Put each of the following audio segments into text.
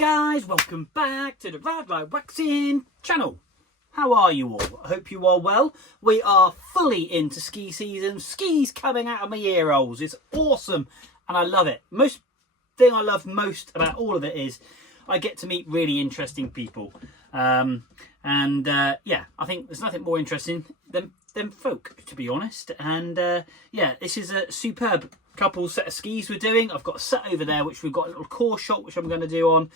guys, welcome back to the Ride Like Waxing channel. How are you all? I hope you are well. We are fully into ski season. Skis coming out of my ear holes. It's awesome and I love it. Most thing I love most about all of it is I get to meet really interesting people. Yeah, I think there's nothing more interesting than folk, to be honest. And yeah, this is a superb couple set of skis we're doing. I've got a set over there which we've got a little course shot which I'm going to do on,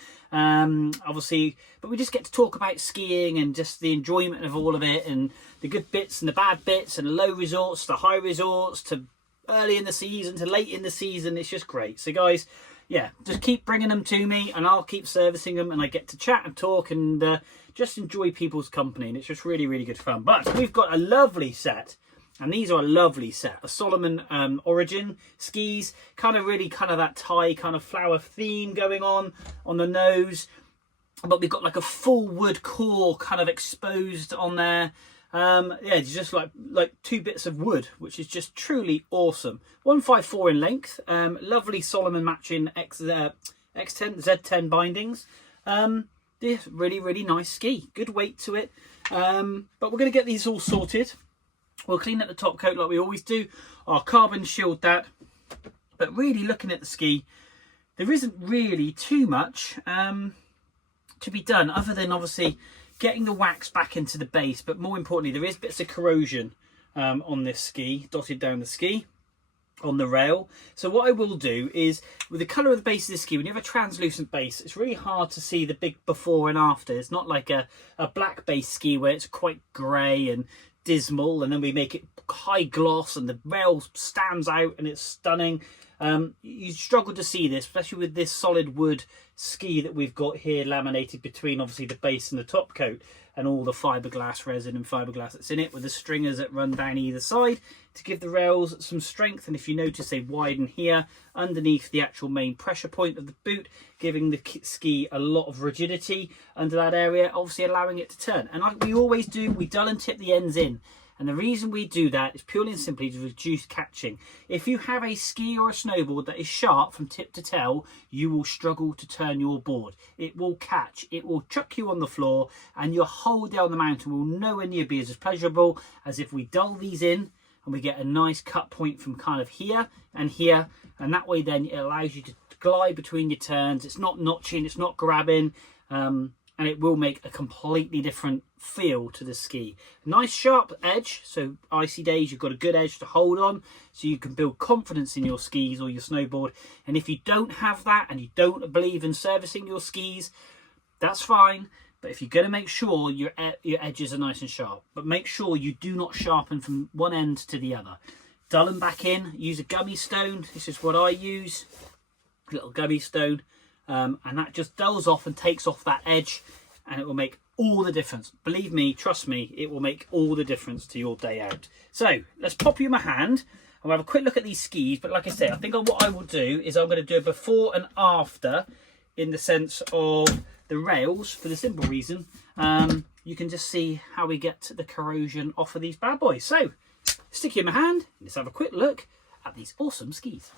obviously, but we just get to talk about skiing and just the enjoyment of all of it and the good bits and the bad bits and low resorts to high resorts to early in the season to late in the season. It's just great. So guys, yeah, just keep bringing them to me and I'll keep servicing them and I get to chat and talk and just enjoy people's company, and it's just really, really good fun. But we've got a lovely set, and these are a lovely set, a Salomon Origin skis, kind of that Thai kind of flower theme going on the nose, but we've got like a full wood core kind of exposed on there. Yeah, it's just like two bits of wood, which is just truly awesome. 154 in length, lovely Salomon matching X10 Z10 bindings. This really, really nice ski, good weight to it. But we're going to get these all sorted. We'll clean up the top coat like we always do. I'll carbon shield that. But really looking at the ski, there isn't really too much to be done other than obviously getting the wax back into the base. But more importantly, there is bits of corrosion on this ski, dotted down the ski, on the rail. So what I will do is, with the colour of the base of the ski, when you have a translucent base, it's really hard to see the big before and after. It's not like a black base ski where it's quite grey and dismal, and then we make it high gloss and the rail stands out and it's stunning. You struggle to see this, especially with this solid wood ski that we've got here laminated between obviously the base and the top coat and all the fiberglass resin and fiberglass that's in it, with the stringers that run down either side to give the rails some strength. And if you notice, they widen here underneath the actual main pressure point of the boot, giving the ski a lot of rigidity under that area, obviously allowing it to turn. And like we always do, we dull and tip the ends in. And the reason we do that is purely and simply to reduce catching. If you have a ski or a snowboard that is sharp from tip to tail, you will struggle to turn your board. It will catch, it will chuck you on the floor, and your hold down the mountain will nowhere near be as pleasurable as if we dull these in and we get a nice cut point from kind of here and here. And that way then it allows you to glide between your turns. It's not notching, it's not grabbing. And it will make a completely different feel to the ski. Nice sharp edge, so icy days you've got a good edge to hold on, so you can build confidence in your skis or your snowboard. And if you don't have that and you don't believe in servicing your skis, that's fine. But if you're going to make sure your edges are nice and sharp, but make sure you do not sharpen from one end to the other. Dull them back in, use a gummy stone. This is what I use, a little gummy stone. And that just dulls off and takes off that edge, and it will make all the difference. Believe me, trust me, it will make all the difference to your day out. So let's pop you in my hand and we'll have a quick look at these skis. But like I say, I think what I will do is I'm going to do a before and after, in the sense of the rails, for the simple reason you can just see how we get the corrosion off of these bad boys. So stick you in my hand, let's have a quick look at these awesome skis.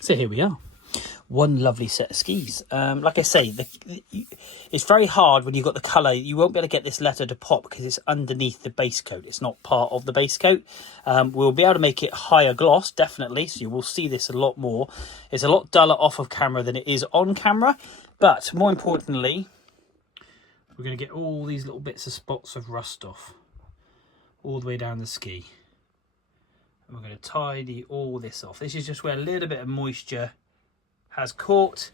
So here we are. One lovely set of skis. Like I say, it's very hard when you've got the colour. You won't be able to get this leather to pop because it's underneath the base coat. It's not part of the base coat. We'll be able to make it higher gloss, definitely. So you will see this a lot more. It's a lot duller off of camera than it is on camera. But more importantly, we're going to get all these little bits of spots of rust off all the way down the ski. And we're going to tidy all this off. This is just where a little bit of moisture has caught,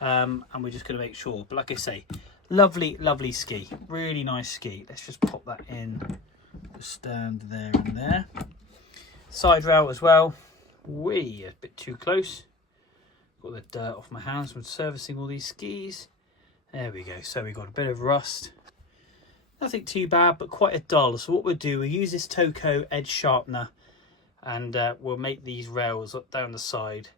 and we're just going to make sure. But like I say, lovely ski, really nice ski. Let's just pop that in the stand there and there. Side rail as well, a bit too close, got the dirt off my hands from servicing all these skis. There we go. So we got a bit of rust, nothing too bad, but quite a dull. So what we'll do, we'll use this Toco edge sharpener, and we'll make these rails up down the side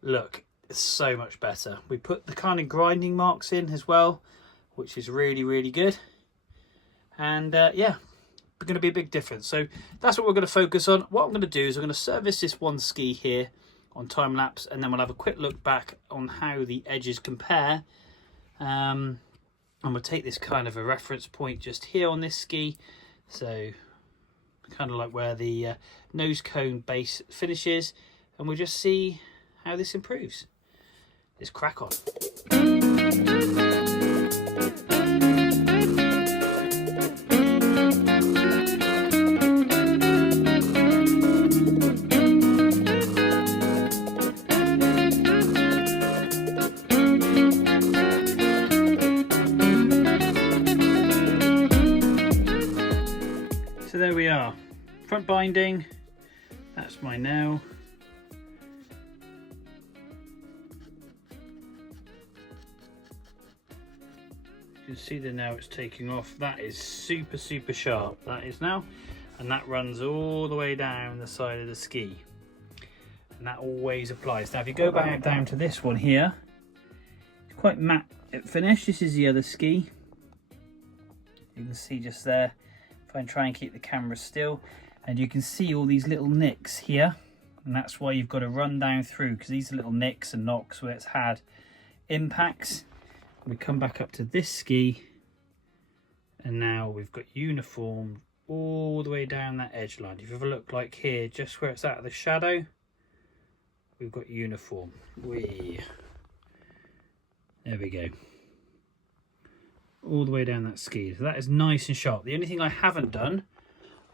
look so much better. We put the kind of grinding marks in as well, which is really, really good. And yeah, going to be a big difference. So that's what we're going to focus on. What I'm going to do is I'm going to service this one ski here on time lapse, and then we'll have a quick look back on how the edges compare And we'll take this kind of a reference point just here on this ski, so kind of like where the nose cone base finishes, and we'll just see how this improves. Let's crack on. So there we are, front binding, that's my nail. You can see the nail it's taking off. That is super sharp, that is now, and that runs all the way down the side of the ski, and that always applies. Now if you go back down to this one here, it's quite matte finish. This is the other ski, you can see just there. If I try and keep the camera still, and you can see all these little nicks here, and that's why you've got to run down through, because these are little nicks and knocks where it's had impacts. We come back up to this ski, and now we've got uniform all the way down that edge line. If you ever look like here, just where it's out of the shadow, we've got uniform. There we go. All the way down that ski. So that is nice and sharp. The only thing I haven't done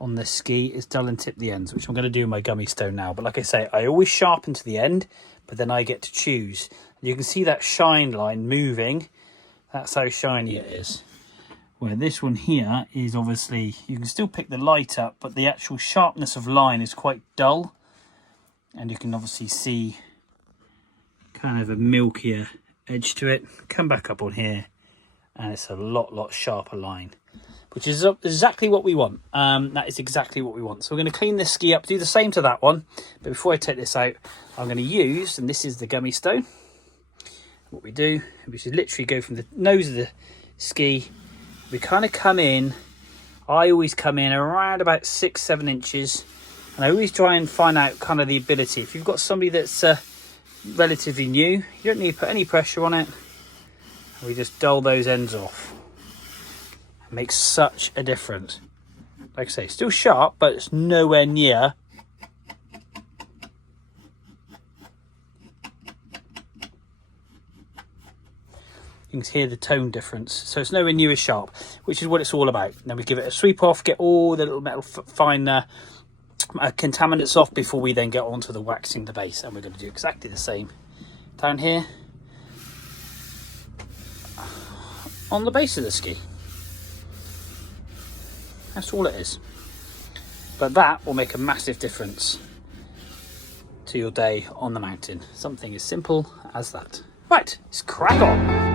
on this ski is dull and tip the ends, which I'm going to do in my gummy stone now. But like I say, I always sharpen to the end, but then I get to choose. And you can see that shine line moving. That's how shiny it is. Where this one here is obviously, you can still pick the light up, but the actual sharpness of line is quite dull. And you can obviously see kind of a milkier edge to it. Come back up on here, and it's a lot sharper line, which is exactly what we want. That is exactly what we want. So we're going to clean this ski up, do the same to that one. But before I take this out, I'm going to use, and this is the gummy stone. What we do, we should literally go from the nose of the ski. We kind of come in, I always come in around about 6-7 inches, and I always try and find out kind of the ability. If you've got somebody that's relatively new, you don't need to put any pressure on it. We just dull those ends off. It makes such a difference. Like I say, still sharp, but it's nowhere near. You can hear the tone difference. So it's nowhere near as sharp, which is what it's all about. Then we give it a sweep off, get all the little metal fine contaminants off before we then get onto the waxing the base. And we're going to do exactly the same down here on the base of the ski. That's all it is. But that will make a massive difference to your day on the mountain. Something as simple as that. Right, let's crack on.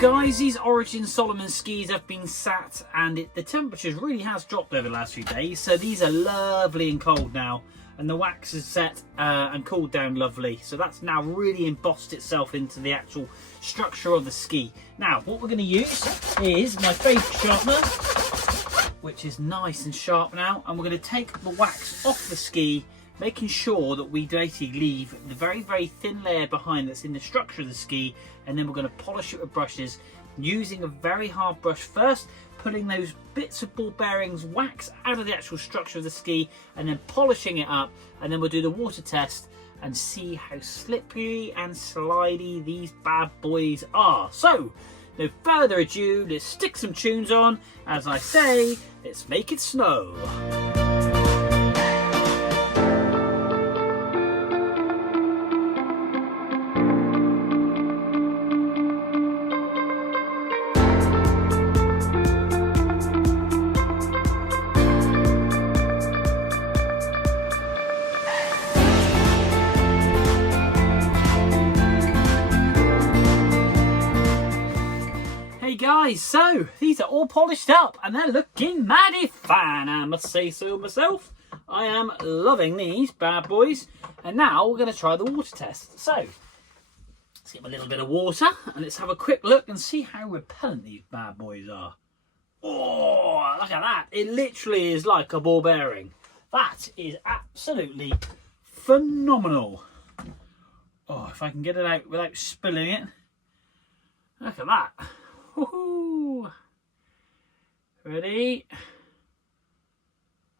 Guys, these Origin Salomon skis have been sat, and the temperatures really has dropped over the last few days, so these are lovely and cold now, and the wax is set and cooled down lovely, so that's now really embossed itself into the actual structure of the ski. Now what we're going to use is my favourite sharpener, which is nice and sharp now, and we're going to take the wax off the ski, making sure that we basically leave the very thin layer behind that's in the structure of the ski, and then we're going to polish it with brushes using a very hard brush first, pulling those bits of ball bearings wax out of the actual structure of the ski, and then polishing it up, and then we'll do the water test and see how slippery and slidey these bad boys are. So no further ado, let's stick some tunes on. As I say, let's make it snow. Guys, so these are all polished up and they're looking mighty fine, I must say so myself. I am loving these bad boys, and now we're going to try the water test. So let's get a little bit of water and let's have a quick look and see how repellent these bad boys are. Oh, look at that. It literally is like a ball bearing. That is absolutely phenomenal. Oh, if I can get it out without spilling it. Look at that. Woohoo. Ready?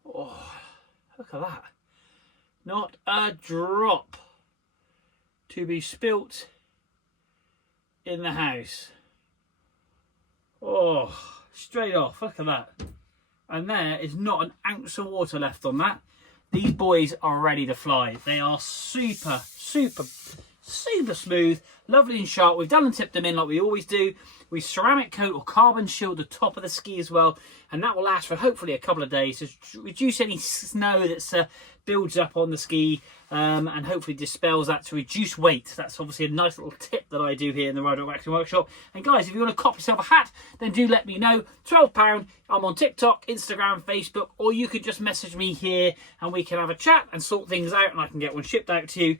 Oh, look at that. Not a drop to be spilt in the house. Oh, straight off. Look at that. And there is not an ounce of water left on that. These boys are ready to fly. They are super, super, super smooth, lovely and sharp. We've done and tipped them in like we always do. We ceramic coat or carbon shield the top of the ski as well, and that will last for hopefully a couple of days to reduce any snow that builds up on the ski, and hopefully dispels that to reduce weight. That's obviously a nice little tip that I do here in the Rider Waxing Workshop. And guys, if you want to cop yourself a hat, then do let me know. £12. I'm on TikTok, Instagram, Facebook, or you could just message me here and we can have a chat and sort things out, and I can get one shipped out to you.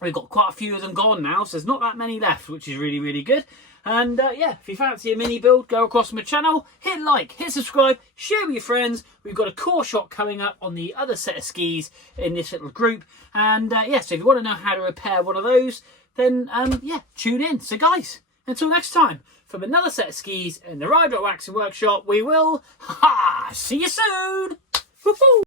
We've got quite a few of them gone now, so there's not that many left, which is really, really good. And yeah, if you fancy a mini build, go across my channel, hit like, hit subscribe, share with your friends. We've got a core shot coming up on the other set of skis in this little group. And yeah, so if you want to know how to repair one of those, then yeah, tune in. So guys, until next time, from another set of skis in the Rider Waxing Workshop, we will see you soon. Woohoo!